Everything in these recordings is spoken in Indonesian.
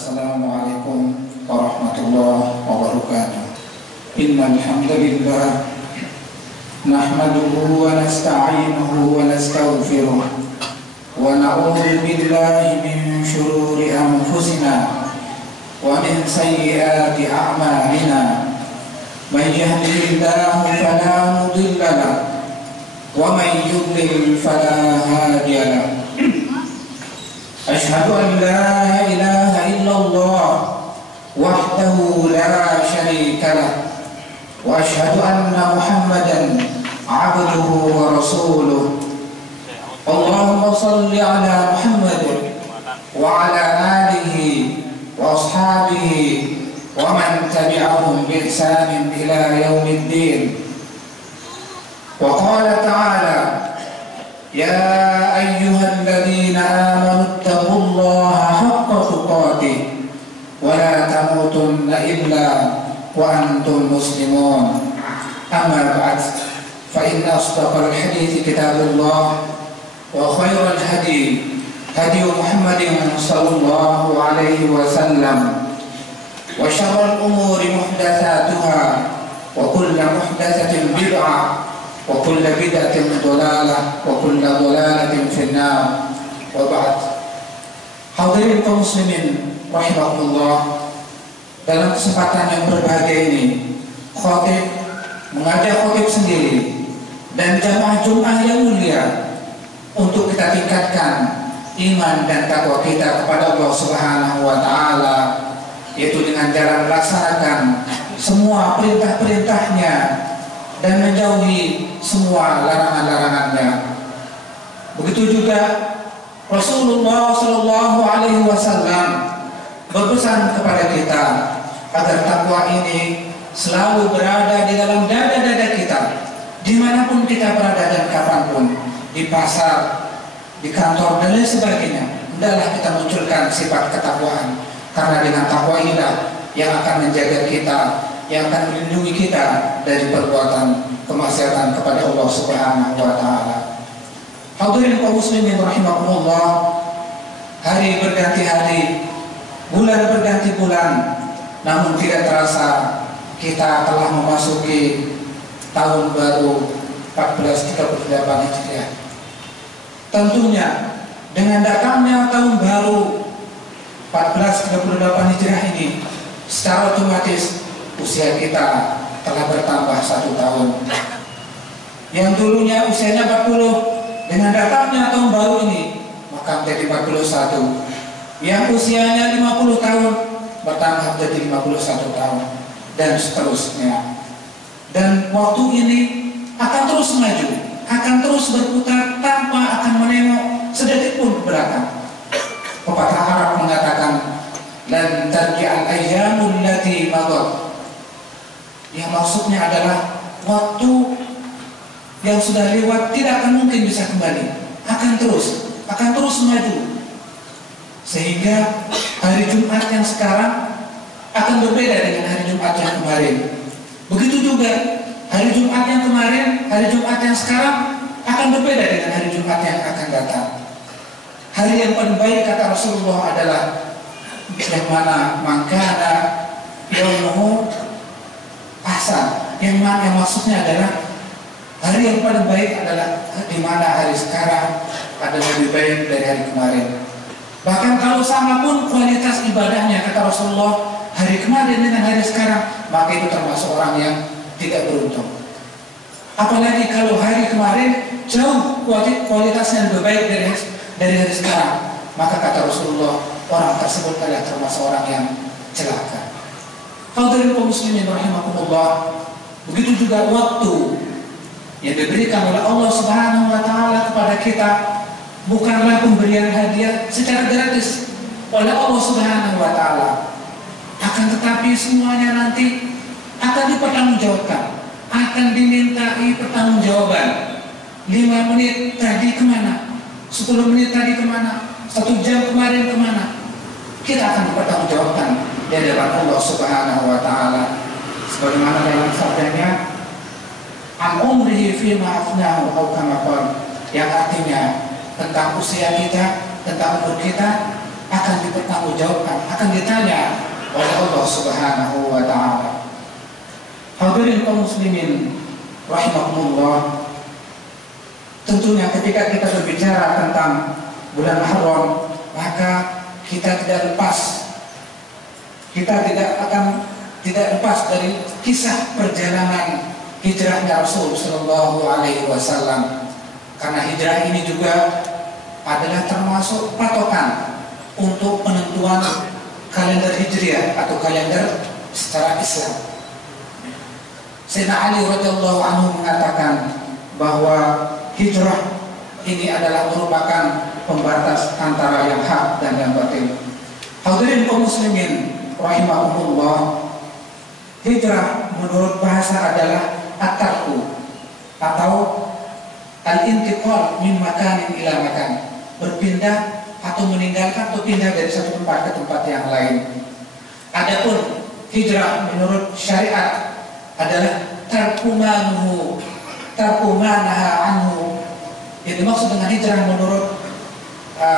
Assalamualaikum warahmatullahi wabarakatuh. Innal hamdalillah nahmaduhu wa nasta'inuhu wa nastaghfiruh wa na'udzu billahi min shururi anfusina wa min sayyiati a'malina. May yahdihillahu fala mudilla lahu wa may yudlil fala hadiya lahu. Asyhadu an la ilaha illallah wahdahu la syarika lah wa asyhadu anna Muhammadan abduhu wa rasuluh. Allahumma salli ala Muhammad wa ala alihi wa ashabihi wa man tabi'ahum bi ihsanin ila yaumiddin. Wa qala ta'ala ya ayyuhalladzina amanu taqullaha haqqa tuqatih wa la tamutunna illa wa antum muslimun. Amma ba'd, fa inna asdaqal hadithi kitabullah wa khairal hadi hadi Muhammadin sallallahu alaihi wasallam wa syarrul umuri muhdatsatuha wa kullu muhdatsatin bid'ah wa kullu bid'atin dhalalah wa kullu dhalalatin finnar. Wa ba'd. Hadirin kaum muslimin rahimakumullah, dalam kesempatan yang berbahagia ini khatib mengajak khatib sendiri dan jamaah Jumat yang mulia untuk kita tingkatkan iman dan takwa kita kepada Allah Subhanahu wa taala, yaitu dengan cara melaksanakan semua perintah-perintahnya dan menjauhi semua larangan-larangannya. Begitu juga Rasulullah Shallallahu Alaihi Wasallam berpesan kepada kita agar takwa ini selalu berada di dalam dada-dada kita, dimanapun kita berada dan kapanpun, di pasar, di kantor dan lain sebagainya. Hendaklah kita munculkan sifat ketakwaan, karena dengan takwa inilah yang akan menjaga kita, yang akan melindungi kita dari perbuatan kemaksiatan kepada Allah Subhanahu wa taala. Hadirin kaum muslimin rahimakumullah, hari berganti hari, bulan berganti bulan, namun tidak terasa kita telah memasuki tahun baru 1438 Hijriah. Tentunya dengan datangnya tahun baru 1438 Hijriah ini, secara otomatis usia kita telah bertambah 1 tahun. Yang dulunya usianya 40, dengan datangnya tahun baru ini maka menjadi 41. Yang usianya 50 tahun bertambah menjadi 51 tahun, dan seterusnya. Dan waktu ini akan terus maju, akan terus berputar tanpa akan menengok sedetik pun ke belakang. Pepatah Arab mengatakan lan tarji'al ayyamul lati madat. Yang maksudnya adalah waktu yang sudah lewat tidak akan mungkin bisa kembali, akan terus maju. Sehingga hari Jumat yang sekarang akan berbeda dengan hari Jumat yang kemarin. Begitu juga hari Jumat yang kemarin, hari Jumat yang sekarang akan berbeda dengan hari Jumat yang akan datang. Hari yang paling baik kata Rasulullah adalah yang mana mangkana yaumuhu ahsan, yang mana maksudnya adalah hari yang paling baik adalah di mana hari sekarang adalah lebih baik dari hari kemarin. Bahkan kalau sama pun kualitas ibadahnya kata Rasulullah, hari kemarin dengan hari sekarang, maka itu termasuk orang yang tidak beruntung. Apalagi kalau hari kemarin jauh kualitasnya lebih baik dari hari sekarang, maka kata Rasulullah, orang tersebut adalah termasuk orang yang celaka. Hadirin kaum muslimin rahimakumullah, begitu juga waktu yang diberikan oleh Allah Subhanahu wa taala kepada kita bukanlah pemberian hadiah secara gratis oleh Allah Subhanahu wa taala. Akan tetapi semuanya nanti akan dipertanggungjawabkan, akan dimintai pertanggungjawaban. 5 menit tadi kemana? 10 menit tadi kemana? 1 jam kemarin kemana? Kita akan dipertanggungjawabkan di hadapan Allah Subhanahu wa taala. Sebagaimana dalam sabdanya, an umrihi fima afnahu atau kama qala, yang artinya tentang usia kita, tentang umur kita, akan dipertanggungjawabkan, akan ditanya oleh Allah Subhanahu wa taala. Hadirin kaum muslimin rahimakumullah, tentunya ketika kita berbicara tentang bulan Muharram, maka kita tidak lepas dari kisah perjalanan hijrahnya Rasul Shallallahu Alaihi Wasallam. Karena hijrah ini juga adalah termasuk patokan untuk penentuan kalender Hijriah atau kalender secara Islam. Sayyidina Ali radhiyallahu anhu mengatakan bahwa hijrah ini adalah merupakan pembatas antara yang hak dan yang batil. Hadirin kaum muslimin rahimahumullah, hijrah menurut bahasa adalah at-tarku atau al-intiqal min makanin ila makan, berpindah atau meninggalkan atau pindah dari satu tempat ke tempat yang lain. Adapun hijrah menurut syariat adalah tarkumanaha anhu. Yang dimaksud dengan hijrah menurut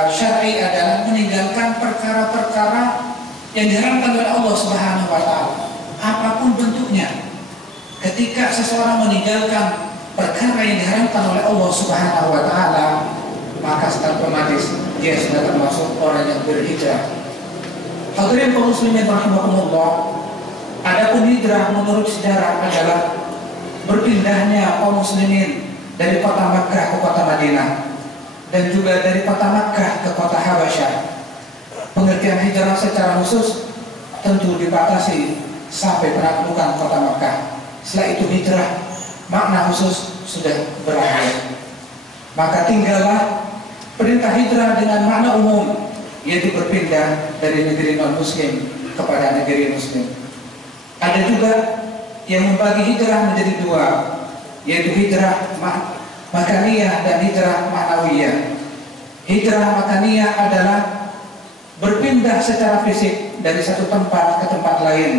syar'i adalah meninggalkan perkara-perkara yang diharamkan oleh Allah Subhanahu wa taala, apapun bentuknya. Ketika seseorang meninggalkan perkara yang diharamkan oleh Allah Subhanahu wa taala, maka secara otomatis dia sudah termasuk orang yang berhijrah. Hadirin kaum muslimin rahimakumullah, adapun hijrah menurut sejarah adalah berpindahnya kaum muslimin dari kota Makkah ke kota Madinah dan juga dari kota Makkah ke kota Habasyah. Pengertian hijrah secara khusus tentu dibatasi sampai penaklukan kota Makkah. Setelah itu hijrah makna khusus sudah berakhir. Maka tinggallah perintah hijrah dengan makna umum, yaitu berpindah dari negeri non-muslim kepada negeri muslim. Ada juga yang membagi hijrah menjadi dua, yaitu hijrah makaniyah dan hijrah ma'nawiyah. Hijrah makaniyah adalah berpindah secara fisik dari satu tempat ke tempat lain,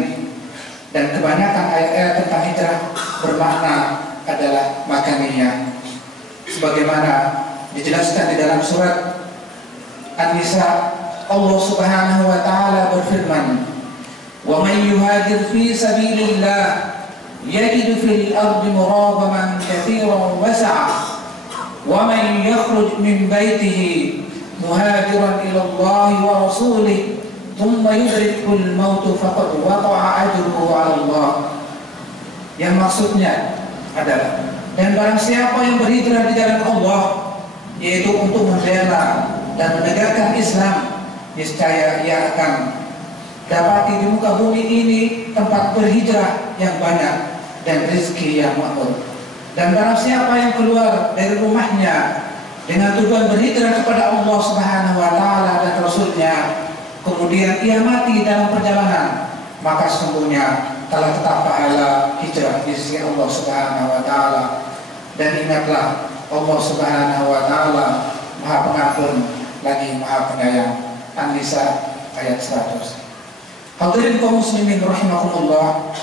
dan kebanyakan ayat-ayat tentang hijrah bermakna adalah makaniyah, sebagaimana dijelaskan di dalam surat An-Nisa. Allah Subhanahu wa taala berfirman, "Wa man yuhajir fi sabilillah yajid fil ardi muragaman katsiran wa sa'a wa man yakhruj min baitihi muhajiran ila Allah wa rasulih thumma yudrikul maut faqad waqa'a ajruhu 'ala Allah." Yang maksudnya adalah, dan barang siapa yang berhijrah di jalan Allah, yaitu untuk membela dan menegakkan Islam, niscaya ia akan dapati di muka bumi ini tempat berhijrah yang banyak dan rezeki yang makmur. Dan barang siapa yang keluar dari rumahnya dengan tujuan berhijrah kepada Allah Subhanahu wa taala dan Rasulnya, kemudian ia mati dalam perjalanan, maka sesungguhnya telah tetap pahala hijrah di sisi Allah Subhanahu wa taala. Dan ingatlah, Allah Subhanahu wa taala Maha Pengampun lagi Maha Penyayang. An-Nisa ayat 100. Hadirin kaum muslimin rahimakumullah,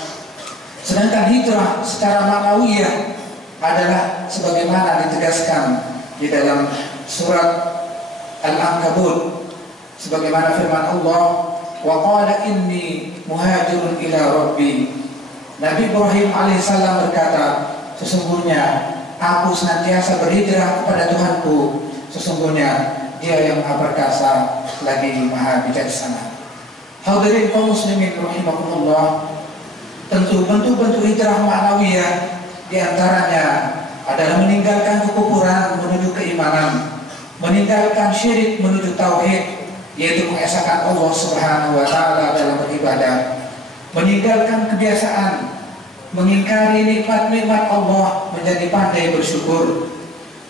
sedangkan hijrah secara ma'nawiyah adalah sebagaimana ditegaskan di dalam surat Al-Ankabut, sebagaimana firman Allah, "Wa qala inni muhajirun ila rabbi." Nabi Ibrahim alaihissalam berkata, sesungguhnya aku senantiasa berhijrah kepada Tuhanku, sesungguhnya Dia yang Maha Perkasa lagi Maha Bijaksana. Hadirin kaum muslimin rahimakumullah, tentu bentuk-bentuk hijrah ma'nawiyah diantaranya adalah meninggalkan kekufuran menuju keimanan, meninggalkan syirik menuju tauhid, yaitu mengesahkan Allah Subhanahu wa taala dalam beribadah, meninggalkan kebiasaan mengingkari nikmat-nikmat Allah menjadi pandai bersyukur,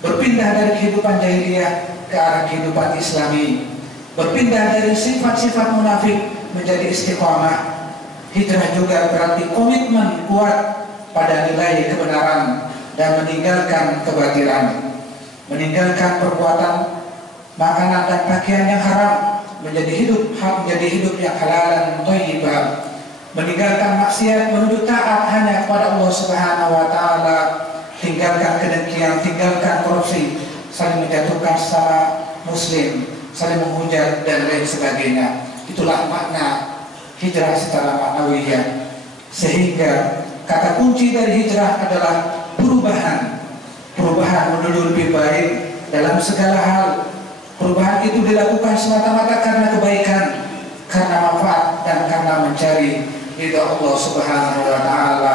berpindah dari kehidupan jahiliyah ke arah kehidupan Islami, berpindah dari sifat-sifat munafik menjadi istiqamah. Hijrah juga berarti komitmen kuat pada nilai kebenaran dan meninggalkan kebatilan, meninggalkan perbuatan makanan dan pakaian yang haram, menjadi hidup yang halal dan thayyibah, meninggalkan maksiat menuju taat hanya kepada Allah Subhanahu wa taala, tinggalkan kedengkian, tinggalkan korupsi, saling menjatuhkan sesama muslim, saling menghujat dan lain sebagainya. Itulah makna hijrah secara maknawiyah. Sehingga kata kunci dari hijrah adalah perubahan menuju lebih baik dalam segala hal. Perubahan itu dilakukan semata-mata karena kebaikan, karena manfaat, dan karena mencari ridha Allah Subhanahu wa taala,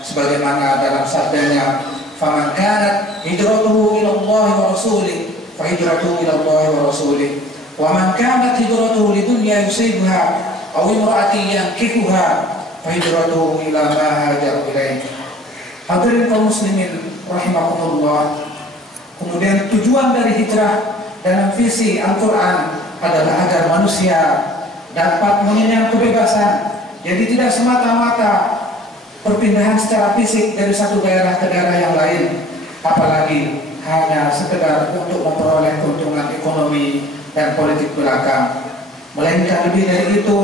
sebagaimana dalam sabdanya, "Faman kanat hijratuhu ila Allah wa rasulih, fa hijratuhu ila Allah wa rasulih, wa man kanat hijratuhu lidunya yusibuha aw imra'atin yankihuha, fa hijratuhu ila ma hajara ilaih." Hadirin kaum muslimin rahimakumullah. Kemudian tujuan dari hijrah dalam visi Al-Quran adalah agar manusia dapat mengenyam kebebasan. Jadi tidak semata-mata perpindahan secara fisik dari satu daerah ke daerah yang lain, apalagi hanya sekedar untuk memperoleh keuntungan ekonomi dan politik belaka. Melainkan lebih dari itu,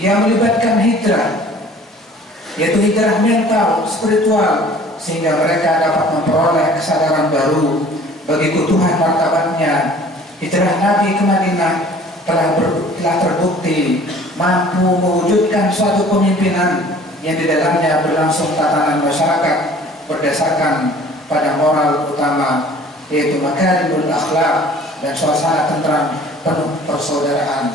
ia melibatkan hijrah, yaitu hijrah mental, spiritual, sehingga mereka dapat memperoleh kesadaran baru bagi kebutuhan martabatnya. Hijrah Nabi ke Madinah telah terbukti mampu mewujudkan suatu pemimpinan yang di dalamnya berlangsung tatanan masyarakat berdasarkan pada moral utama, yaitu makarimul akhlak dan suasana tentram penuh persaudaraan.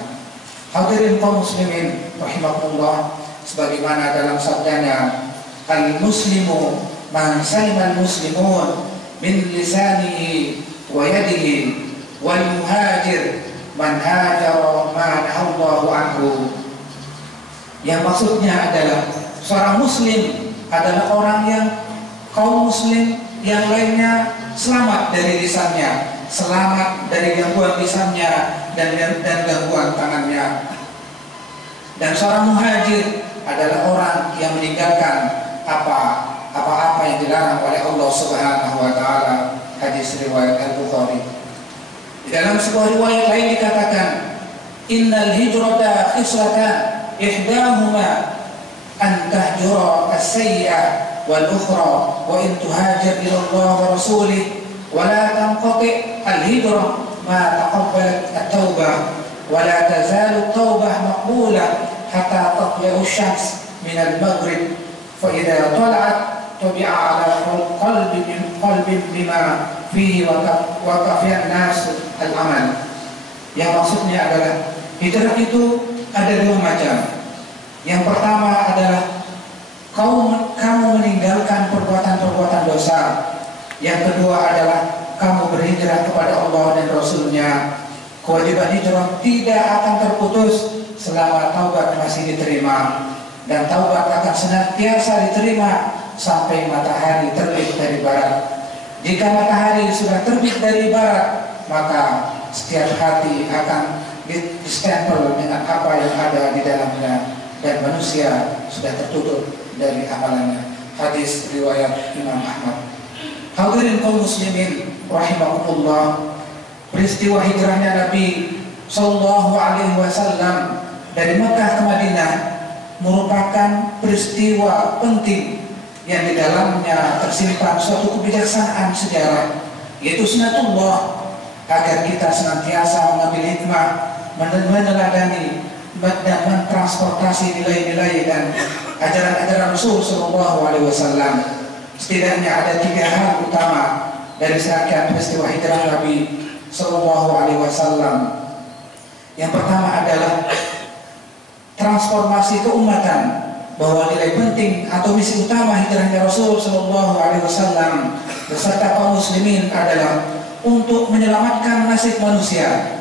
Hadirin kaum muslimin rahimakumullah, sebagaimana dalam sabdanya, "Al-muslimu man salimal muslimun min lisanihi wa yadihi, wal muhajir man hajara ma nahallahu anhu." Yang maksudnya adalah seorang muslim adalah orang yang kaum muslim yang lainnya selamat dari lisannya, selamat dari gangguan lisannya dan gangguan tangannya. Dan seorang muhajir adalah orang yang meninggalkan apa-apa yang dilarang oleh Allah Subhanahu wa taala. Hadis riwayat Al-Bukhari. Di dalam sebuah riwayat lain dikatakan, "Innal hijrata khislatan ihdahuma an tahjura as-sayyi'ah wal ukhra wa in tuhajir ila Allah wa rasulih wa la tanqati al-hijrah ma taqabbalat at-taubah wa la tazalu at-taubah maqbulah hatta tatlu'u asy-syams min al-maghrib fa idza tala'at tabi'a ala qalbin bima fihi wa kafiyan nas al-amal." Yang maksudnya adalah hijrah itu ada dua macam. Yang pertama adalah kamu meninggalkan perbuatan-perbuatan dosa. Yang kedua adalah kamu berhijrah kepada Allah dan Rasul-Nya. Kewajiban hijrah tidak akan terputus selama taubat masih diterima, dan taubat akan senantiasa diterima sampai matahari terbit dari barat. Jika matahari sudah terbit dari barat, maka setiap hati akan distempel dengan apa yang ada di dalamnya, dan manusia sudah tertutup dari amalannya. Hadis riwayat Imam Ahmad. Hadirin kaum muslimin rahimakumullah, peristiwa hijrahnya Nabi Sallallahu Alaihi Wasallam dari Mekah ke Madinah merupakan peristiwa penting yang di dalamnya tersimpan suatu kebijaksanaan sejarah, yaitu sunnatullah, agar kita senantiasa mengambil hikmah, meneladani dan mentransportasi nilai-nilai dan ajaran-ajaran Rasul Sallallahu Alaihi Wasallam. Setidaknya ada 3 hal utama dari serangkaian peristiwa hijrah Nabi Sallallahu Alaihi Wasallam. Yang pertama adalah transformasi keumatan, bahwa nilai penting atau misi utama hijrahnya Rasul Sallallahu Alaihi Wasallam beserta kaum muslimin adalah untuk menyelamatkan nasib manusia.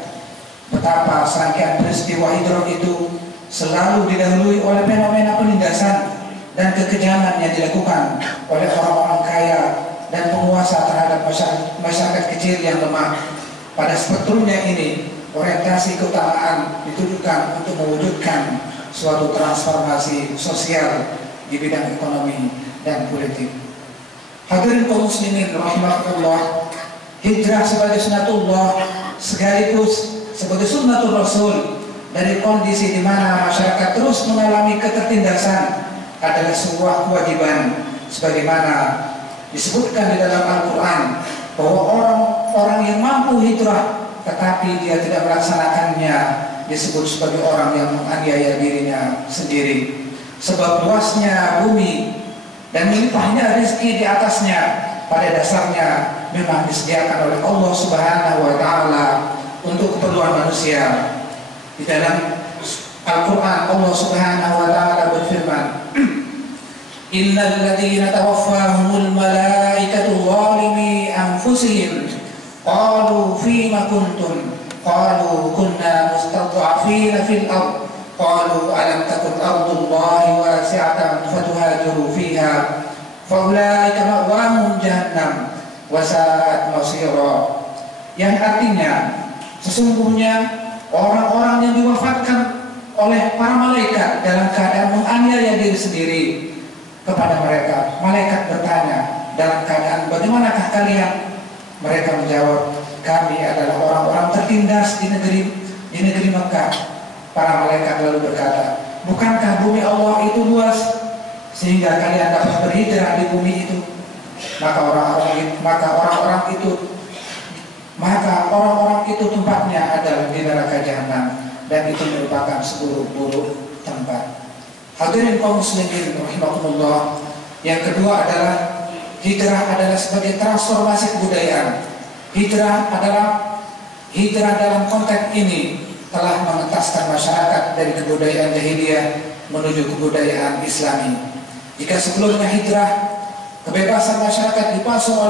Betapa serangkaian peristiwa hijrah itu selalu didahului oleh fenomena penindasan dan kekejaman yang dilakukan oleh orang-orang kaya dan penguasa terhadap masyarakat kecil yang lemah. Pada spektrumnya ini, orientasi keutamaan ditujukan untuk mewujudkan suatu transformasi sosial di bidang ekonomi dan politik. Hadirin kaum muslimin rahimakumullah, hijrah sebagai sunnatullah sekaligus sebagai sunnatul Rasul dari kondisi di mana masyarakat terus mengalami ketertindasan adalah sebuah kewajiban, sebagaimana disebutkan di dalam Al-Quran bahwa orang-orang yang mampu hijrah tetapi dia tidak melaksanakannya, disebut sebagai orang yang menganiaya dirinya sendiri. Sebab luasnya bumi dan limpahnya rezeki di atasnya pada dasarnya memang disediakan oleh Allah Subhanahu wa taala untuk keperluan manusia. Di dalam Al-Quran Allah Subhanahu wa taala berfirman, Innal ladzina tawaffahumul malaikatu zalimi anfusihim qalu fima kuntum qalu kunna mustad'afina fil ard qalu alam takun ardullahi wasi'atan fatuhajiru fiha faulaika ma'wahum jahannam wa sa'at masira. Yang artinya sesungguhnya orang-orang yang diwafatkan oleh para malaikat dalam keadaan menganiaya diri sendiri, kepada mereka malaikat bertanya dalam keadaan bagaimanakah kalian? Mereka menjawab, kami adalah orang-orang tertindas di negeri Mekah. Para malaikat lalu berkata, bukankah bumi Allah itu luas sehingga kalian dapat berhijrah di bumi itu? Maka orang-orang itu tempatnya adalah di neraka jahanam, dan itu merupakan seburuk-buruk tempat. Hadirin kaum muslimin rahimakumullah. Yang kedua adalah hijrah adalah sebagai transformasi kebudayaan. Hijrah dalam konteks ini telah mengentaskan masyarakat dari kebudayaan jahiliyah menuju kebudayaan Islami. Jika sebelumnya hijrah kebebasan masyarakat dipasung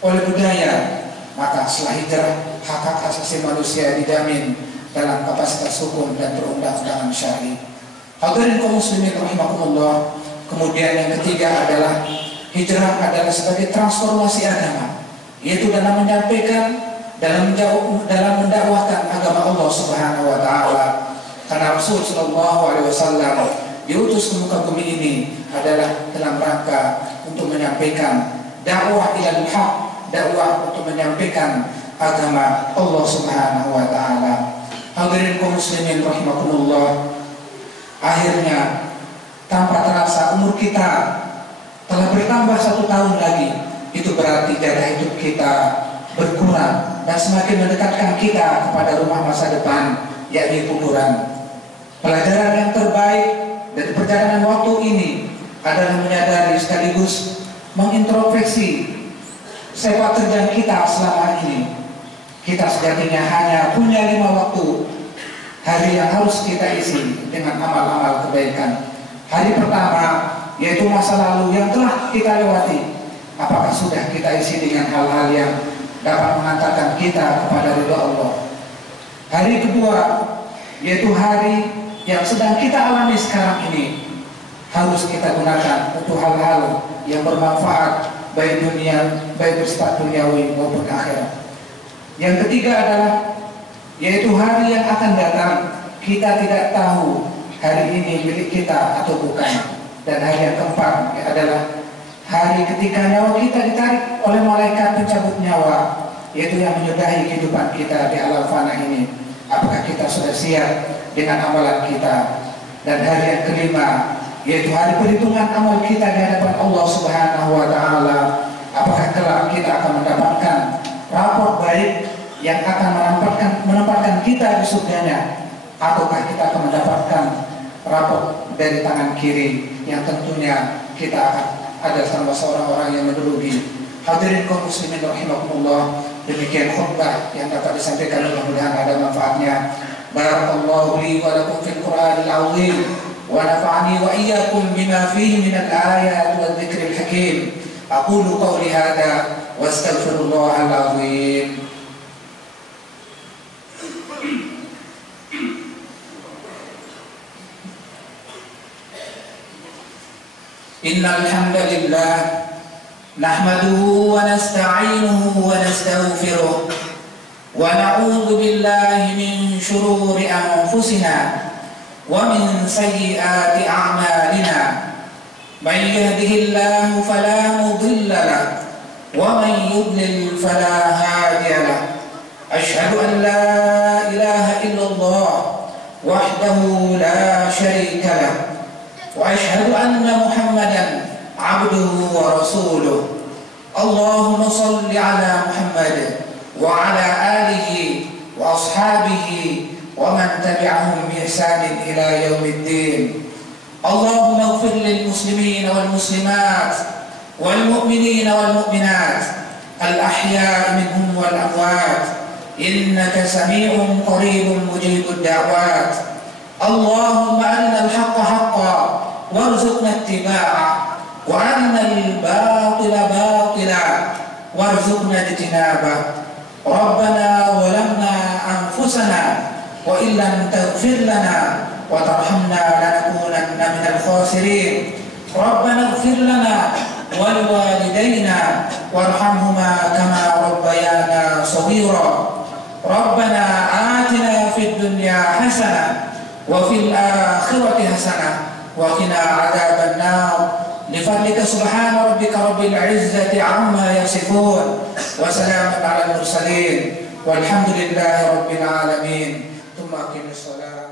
oleh budaya, maka setelah hijrah hak asasi manusia dijamin dalam kapasitas hukum dan perundang-undangan syar'i. Hadirin kaum muslimin rahimakumullah. Kemudian yang ketiga adalah hijrah adalah sebagai transformasi agama, yaitu dalam menyampaikan, dalam mendakwahkan agama Allah Subhanahu wa taala. Karena Rasul sallallahu alaihi wasallam diutus ke muka bumi ini adalah dalam rangka untuk menyampaikan dakwah ilal haq, dakwah untuk menyampaikan agama Allah Subhanahu wa taala. Hadirin kaum muslimin rahimakumullah. Akhirnya tanpa terasa umur kita telah bertambah 1 tahun lagi. Itu berarti jatah hidup kita berkurang dan semakin mendekatkan kita kepada rumah masa depan, yakni kuburan. Pelajaran yang terbaik dari perjalanan waktu ini adalah menyadari sekaligus mengintrospeksi sepak terjang kita selama ini. Kita sejatinya hanya punya 5 waktu hari yang harus kita isi dengan amal-amal kebaikan. Hari pertama yaitu masa lalu yang telah kita lewati. Apakah sudah kita isi dengan hal-hal yang dapat mengantarkan kita kepada ridha Allah? Hari kedua yaitu hari yang sedang kita alami sekarang ini, harus kita gunakan untuk hal-hal yang bermanfaat baik bersifat duniawi maupun akhirat. Yang ketiga adalah yaitu hari yang akan datang. Kita tidak tahu hari ini milik kita atau bukan. Dan hari yang keempat adalah hari ketika nyawa kita ditarik oleh malaikat pencabut nyawa, yaitu yang menyudahi kehidupan kita di alam fana ini. Apakah kita sudah siap dengan amalan kita? Dan hari yang kelima yaitu hari perhitungan amal kita di hadapan Allah Subhanahu wa taala. Apakah kelak kita akan mendapatkan raport baik yang akan menempatkan kita di surganya, ataukah kita akan mendapatkan raport dari tangan kiri yang tentunya kita akan ada sama seorang-orang yang menduduki. Hadirin kaum muslimin rahimakumullah, demikian khutbah yang dapat disampaikan, mudah-mudahan ada manfaatnya. Barakallahu li wa lakum fil Qur'anil azim wa nafa'ani wa iyyakum bima fihi minal ayati wadh dzikril hakim. Aqulu qawli hadza wa astaghfirullahal azim. Innal hamdalillah nahmaduhu wa nasta'inuhu wa nastaghfiruh wa na'udzu billahi min shururi anfusina wa min sayyiati a'malina. Man yahdihillahu fala mudilla lahu wa man yudlil fala hadiya lahu. Asyhadu an la ilaha illallah wahdahu la syarika lahu wa asyhadu anna Muhammadan abduhu wa rasuluh. Allahumma salli ala Muhammad وعلى آله وأصحابه ومن تبعهم بإحسان إلى يوم الدين. اللهم اغفر للمسلمين والمسلمات والمؤمنين والمؤمنات الأحياء منهم والأموات، إنك سميع قريب مجيب الدعوات. اللهم أرنا الحق حقا وارزقنا اتباعه، وأرنا الباطل باطلا وارزقنا اجتنابه. ربنا ظلمنا أنفسنا وإن لم تغفر لنا وترحمنا لنكونن من الخاسرين. ربنا اغفر لنا ولوالدينا وارحمهما كما ربيانا صغيرا. ربنا آتنا في الدنيا حسنة وفي الآخرة حسنة وقنا عذاب النار. لفضلك سبحان ربك رب العزة عما يصفون وسلام على المرسلين والحمد لله رب العالمين. ثم أقم الصلاة.